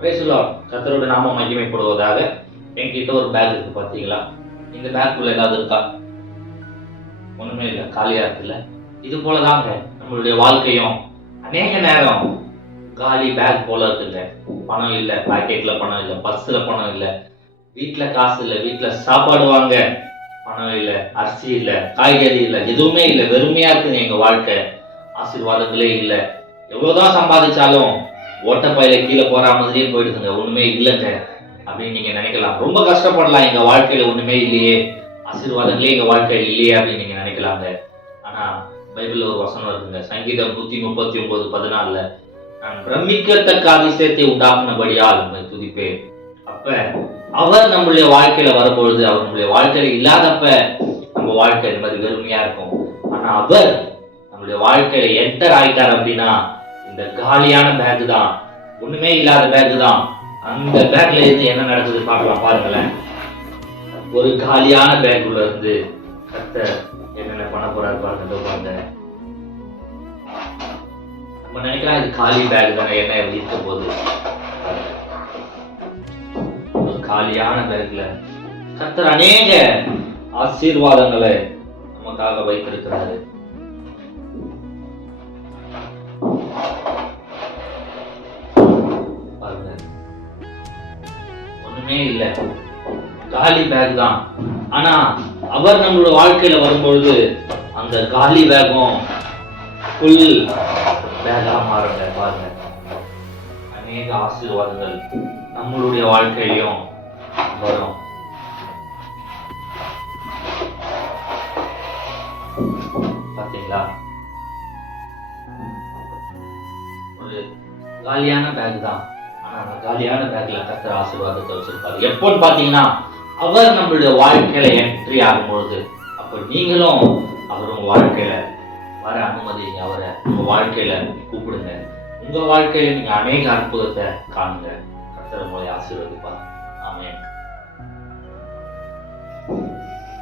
பேசலாம். கத்தரோட நாம மகிமைப்படுவதாக. என்கிட்ட ஒரு பேக் இருக்கு பார்த்தீங்களா இந்த பேக்குள்ள ஏதாவது இருக்கா? ஒண்ணுமே இல்லை காலியா இருக்குல்ல? இது போலதாங்க நம்மளுடைய வாழ்க்கையும். அநேக நேரம் காலி பேக் போல இருக்குங்க. பணம் இல்லை பாக்கெட்ல பணம் இல்லை பஸ்ல பணம் இல்லை. வீட்டுல காசு இல்லை வீட்டுல சாப்பாடு வாங்க. பணம் இல்லை அரிசி இல்லை காய்கறி இல்லை எதுவுமே இல்லை. வெறுமையா இருக்குங்க எங்க வாழ்க்கை. ஆசீர்வாதங்களே இல்லை. எவ்வளவுதான் சம்பாதிச்சாலும் ஓட்டப்பயில கீழே போற மாதிரியே போயிடுதுங்க. ஒண்ணுமே இல்லைங்க. அப்படின்னு நீங்க நினைக்கலாம். ரொம்ப கஷ்டப்படலாம். எங்க வாழ்க்கையில ஒண்ணுமே இல்லையே. ஆசீர்வாதங்களே எங்க வாழ்க்கையில இல்லையே அப்படின்னு நீங்க நினைக்கலாங்க. ஆனா பைபிள்ல ஒரு வசனம் இருக்குங்க. சங்கீதம் நூத்தி முப்பத்தி ஒன்பது பதினாலுல நான் பிரமிக்கத்தக்க அதிசயத்தை உண்டாக்குனபடியால் உண்மை துதிப்பேன். அப்ப அவர் நம்மளுடைய வாழ்க்கையில வரும்பொழுது அவர் நம்மளுடைய வாழ்க்கையில இல்லாதப்ப நம்ம வாழ்க்கை இந்த மாதிரி வெறுமையா இருக்கும். ஆனா அவர் நம்மளுடைய வாழ்க்கையில என்டர் ஆயிட்டார் அப்படின்னா இந்த காலியான பேக் தான். ஒண்ணுமே இல்லாத பேக் தான். அந்த பேக்ல இருந்து என்ன நடக்குது பார்க்கலாம் பாருங்களேன். ஒரு காலியான பேக்குள்ள இருந்து கத்த என்னென்ன பண்ண போறாரு பாருங்க பாருங்க. நம்ம நினைக்கலாம் இது காலி பேக் தானே என்ன இருக்க போகுது. ஒரு காலியான பேக்ல கத்தர் அநேக ஆசீர்வாதங்களை நமக்காக வைத்திருக்கிறாரு. ஒண்ணுமே இல்ல. காலி பேக் தான். ஆனா அவர் நம்மளோட வாழ்க்கையில வரும்பொழுது அந்த காலி பேக்கும் ஃபுல் பேக்கா மாறுங்க பாருங்க. அநேக ஆசீர்வாதங்கள் நம்மளுடைய வாழ்க்கையிலும் வரும். பாத்தீங்களா? ஒரு காலியான பேக் தான். காலியான பேக்கில் கர்த்தர் ஆசீர்வாதத்தை வச்சிருப்பாரு. எப்போன்னு பாத்தீங்கன்னா அவர் நம்மளுடைய வாழ்க்கையில என்ட்ரி ஆகும்பொழுது அப்ப நீங்களும் அவர் உங்க வாழ்க்கையில வர அனுமதிங்க அவரை உங்க வாழ்க்கையில கூப்பிடுங்க. உங்க வாழ்க்கையில நீங்க அநேக அற்புதத்தை காணுங்க. கர்த்தர் உங்களை ஆசீர்வதிப்பார். ஆமென்.